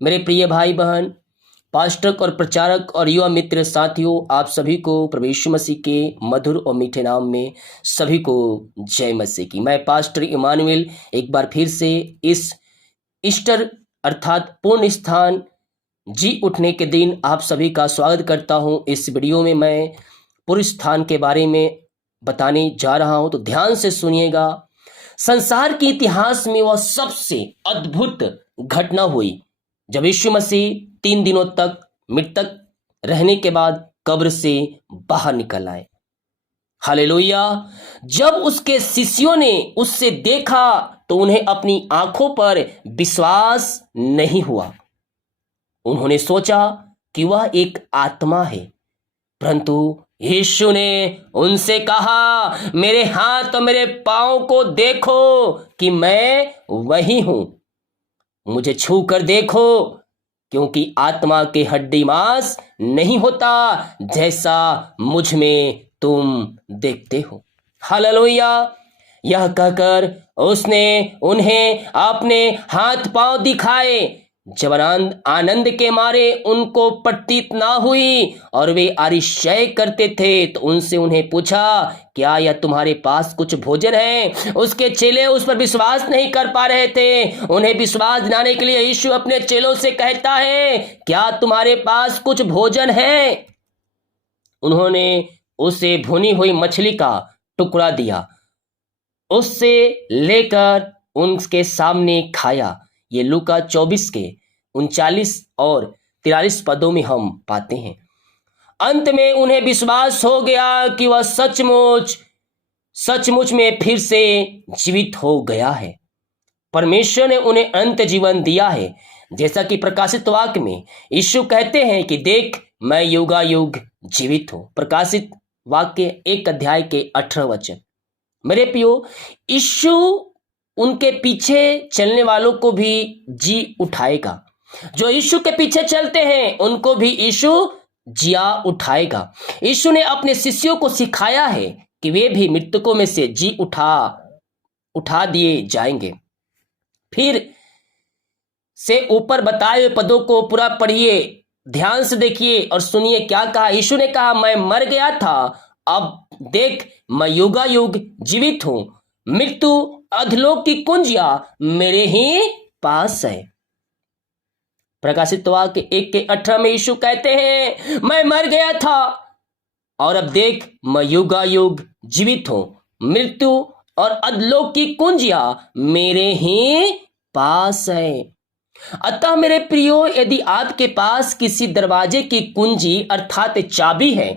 मेरे प्रिय भाई बहन, पास्टर और प्रचारक और युवा मित्र साथियों, आप सभी को प्रभु यीशु मसीह के मधुर और मीठे नाम में सभी को जय मसीह की। मैं पास्टर इमानुएल एक बार फिर से इस ईस्टर अर्थात पूर्ण स्थान जी उठने के दिन आप सभी का स्वागत करता हूं। इस वीडियो में मैं पूर्ण स्थान के बारे में बताने जा रहा हूं, तो ध्यान से सुनिएगा। संसार के इतिहास में वह सबसे अद्भुत घटना हुई जब यीशु मसीह 3 दिनों तक मृतक रहने के बाद कब्र से बाहर निकल आए। हालेलुया। जब उसके शिष्यों ने उससे देखा तो उन्हें अपनी आंखों पर विश्वास नहीं हुआ। उन्होंने सोचा कि वह एक आत्मा है, परंतु यीशु ने उनसे कहा, मेरे हाथ और मेरे पांव को देखो कि मैं वही हूं। मुझे छू कर देखो, क्योंकि आत्मा के हड्डी मांस नहीं होता जैसा मुझ में तुम देखते हो। हालेलुया। यह कहकर उसने उन्हें अपने हाथ पांव दिखाए। जब आनंद के मारे उनको प्रतीत ना हुई और वे अतिशय करते थे, तो उनसे उन्हें पूछा, क्या यह तुम्हारे पास कुछ भोजन है? उसके चेले उस पर विश्वास नहीं कर पा रहे थे। उन्हें विश्वास दिलाने के लिए यीशु अपने चेलों से कहता है, क्या तुम्हारे पास कुछ भोजन है? उन्होंने उसे भुनी हुई मछली का टुकड़ा दिया, उससे लेकर उनके सामने खाया। ये लूका 24 के 39 और 43 पदों में हम पाते हैं। अंत में उन्हें विश्वास हो गया कि वह सचमुच में फिर से जीवित हो गया है। परमेश्वर ने उन्हें अंत जीवन दिया है, जैसा कि प्रकाशित वाक्य में यीशु कहते हैं कि देख, मैं युगायुग जीवित हूं। प्रकाशित वाक्य 1 अध्याय के 18 वचन। मेरे प्रियो, यीशु उनके पीछे चलने वालों को भी जी उठाएगा। जो यीशु के पीछे चलते हैं उनको भी यीशु जिया उठाएगा। यीशु ने अपने शिष्यों को सिखाया है कि वे भी मृतकों में से जी उठा दिए जाएंगे। फिर से ऊपर बताए हुए पदों को पूरा पढ़िए, ध्यान से देखिए और सुनिए क्या कहा। यीशु ने कहा, मैं मर गया था, अब देख मैं युगायुग जीवित हूं। मृत्यु अधलोक की कुंजियां मेरे ही पास है। प्रकाशित वाक्य 1 के 18 में यीशु कहते हैं, मैं मर गया था और अब देख मैं युगायुग जीवित हूं। मृत्यु और अधलोक की कुंजियां मेरे ही पास है। अतः मेरे प्रियो, यदि आपके पास किसी दरवाजे की कुंजी अर्थात चाबी है,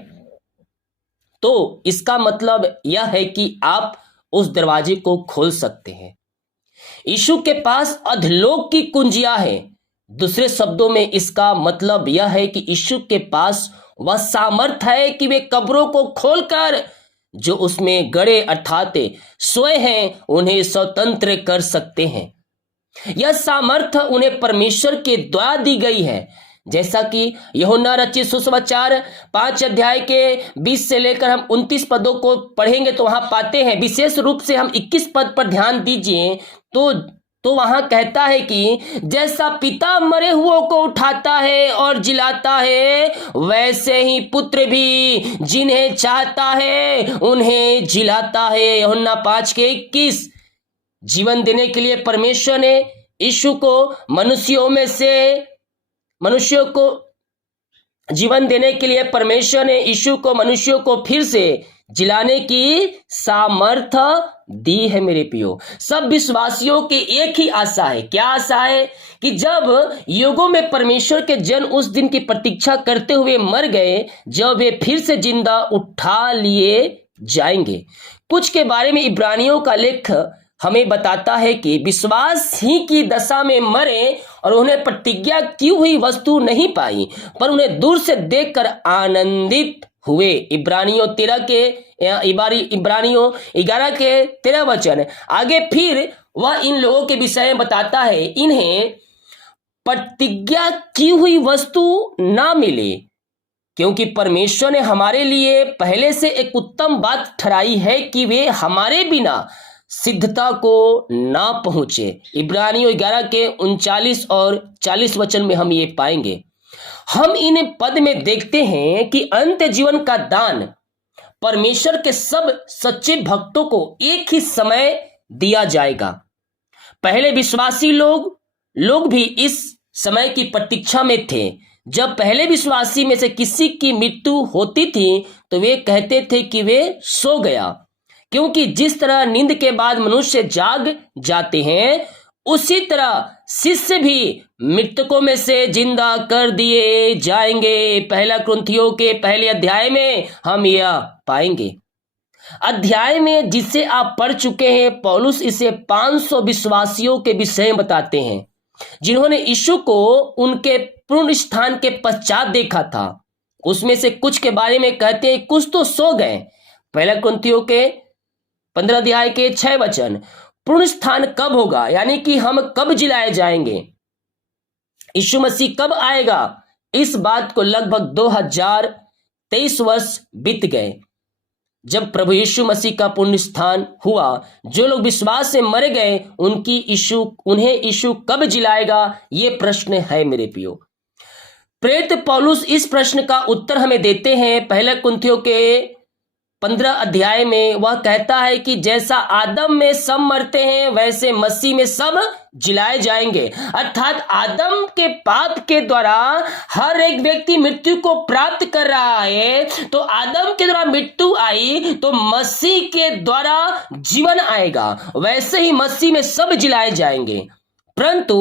तो इसका मतलब यह है कि आप उस दरवाजे को खोल सकते हैं। यीशु के पास अधलोक की कुंजियां है। दूसरे शब्दों में इसका मतलब यह है कि यीशु के पास वह सामर्थ है कि वे कब्रों को खोलकर जो उसमें गड़े अर्थात सोए हैं उन्हें स्वतंत्र कर सकते हैं। यह सामर्थ उन्हें परमेश्वर के द्वारा दी गई है, जैसा कि यूहन्ना रचित सुसमाचार 5 अध्याय के 20 से लेकर हम 29 पदों को पढ़ेंगे तो वहां पाते हैं। विशेष रूप से हम 21 पद पर ध्यान दीजिए तो वहां कहता है कि जैसा पिता मरे हुओं को उठाता है और जिलाता है, वैसे ही पुत्र भी जिन्हें चाहता है उन्हें जिलाता है। यूहन्ना 5 के 21। जीवन देने के लिए परमेश्वर ने यीशु को मनुष्यों को जीवन देने के लिए परमेश्वर ने यीशु को मनुष्यों को फिर से जिलाने की सामर्थ दी है। मेरे प्रियो, सब विश्वासियों की एक ही आशा है। क्या आशा है? कि जब युगों में परमेश्वर के जन उस दिन की प्रतीक्षा करते हुए मर गए, जब वे फिर से जिंदा उठा लिए जाएंगे। कुछ के बारे में इब्रानियों का लेख हमें बताता है कि विश्वास ही की दशा में मरे और उन्हें प्रतिज्ञा की हुई वस्तु नहीं पाई, पर उन्हें दूर से देखकर आनंदित हुए। इब्रानियों 11 के 13 वचन। आगे फिर वह इन लोगों के विषय में बताता है, इन्हें प्रतिज्ञा की हुई वस्तु ना मिले, क्योंकि परमेश्वर ने हमारे लिए पहले से एक उत्तम बात ठहराई है कि वे हमारे बिना सिद्धता को ना पहुंचे। इब्रानियों 11 के 39 और 40 वचन में हम ये पाएंगे। हम इन पद में देखते हैं कि अंत जीवन का दान परमेश्वर के सब सच्चे भक्तों को एक ही समय दिया जाएगा। पहले विश्वासी लोग भी इस समय की प्रतीक्षा में थे। जब पहले विश्वासी में से किसी की मृत्यु होती थी तो वे कहते थे कि वे सो गया, क्योंकि जिस तरह नींद के बाद मनुष्य जाग जाते हैं उसी तरह शिष्य भी मृतकों में से जिंदा कर दिए जाएंगे। पहला कुरिन्थियों के पहले अध्याय में हम यह पाएंगे। अध्याय में जिसे आप पढ़ चुके हैं, पौलुस इसे 500 विश्वासियों के विषय में बताते हैं जिन्होंने यीशु को उनके पुनरुत्थान के पश्चात देखा था। उसमें से कुछ के बारे में कहते हैं कुछ तो सो गए। पहला कुरिन्थियों के 15 अध्याय के 6 वचन, पुनरुत्थान कब होगा, यानी कि हम कब जिलाए जाएंगे, यीशु मसीह कब आएगा, इस बात को लगभग 2023 वर्ष बीत गए जब प्रभु यीशु मसीह का पुनरुत्थान हुआ। जो लोग विश्वास से मरे गए उन्हें यीशु कब जिलाएगा, ये प्रश्न है मेरे प्रियो। प्रेरित पौलुस इस प्रश्न का उत्तर हमें देते हैं। पहले कुरिन्थियों के 15 अध्याय में वह कहता है कि जैसा आदम में सब मरते हैं वैसे मसीह में सब जिलाए जाएंगे। अर्थात आदम के पाप के द्वारा हर एक व्यक्ति मृत्यु को प्राप्त कर रहा है, तो आदम के द्वारा मृत्यु आई तो मसीह के द्वारा जीवन आएगा। वैसे ही मसीह में सब जिलाए जाएंगे, परंतु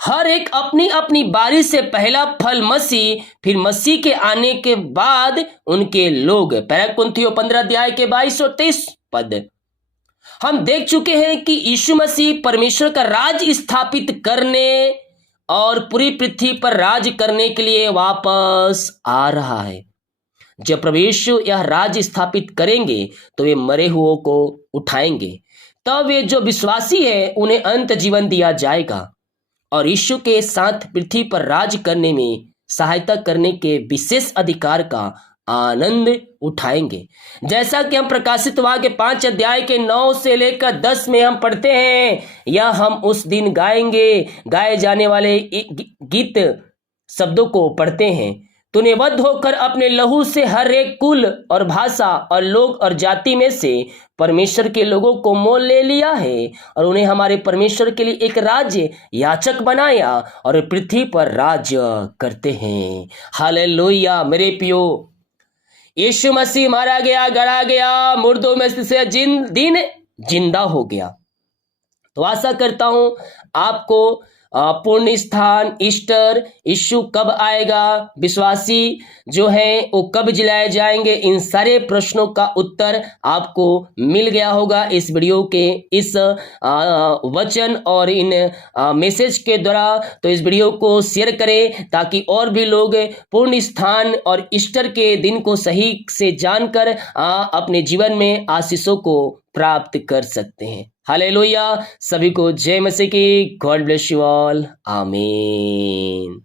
हर एक अपनी अपनी बारी से पहला फल मसीह, फिर मसीह के आने के बाद उनके लोग। पहला कुरिन्थियों 15 अध्याय के 22 और 23 पद हम देख चुके हैं कि यीशु मसीह परमेश्वर का राज स्थापित करने और पूरी पृथ्वी पर राज करने के लिए वापस आ रहा है। जब प्रभु यीशु यह राज स्थापित करेंगे तो वे मरे हुओं को उठाएंगे, तब वे जो विश्वासी है उन्हें अंत जीवन दिया जाएगा और यीशु के साथ पृथ्वी पर राज करने में सहायता करने के विशेष अधिकार का आनंद उठाएंगे। जैसा कि हम प्रकाशित वाक्य 5 अध्याय के 9 से लेकर 10 में हम पढ़ते हैं, यह हम उस दिन गाए जाने वाले गीत शब्दों को पढ़ते हैं। तूने वध होकर अपने लहू से हर एक कुल और भाषा और लोग और जाति में से परमेश्वर के लोगों को मोल ले लिया है और उन्हें हमारे परमेश्वर के लिए एक राज्य याचक बनाया और पृथ्वी पर राज्य करते हैं। हालेलुया। मेरे प्रियो, यीशु मसीह मारा गया, गड़ा गया, मुर्दों में से जिंदा हो गया। तो आशा करता हूं आपको पुनरुत्थान, ईस्टर, यीशु कब आएगा, विश्वासी जो हैं वो कब जिलाए जाएंगे, इन सारे प्रश्नों का उत्तर आपको मिल गया होगा इस वीडियो के इस वचन और इन मैसेज के द्वारा। तो इस वीडियो को शेयर करें ताकि और भी लोग पुनरुत्थान और ईस्टर के दिन को सही से जानकर अपने जीवन में आशीषों को प्राप्त कर सकते हैं। हालेलुया। सभी को जय मसीह की। God bless you all. आमीन।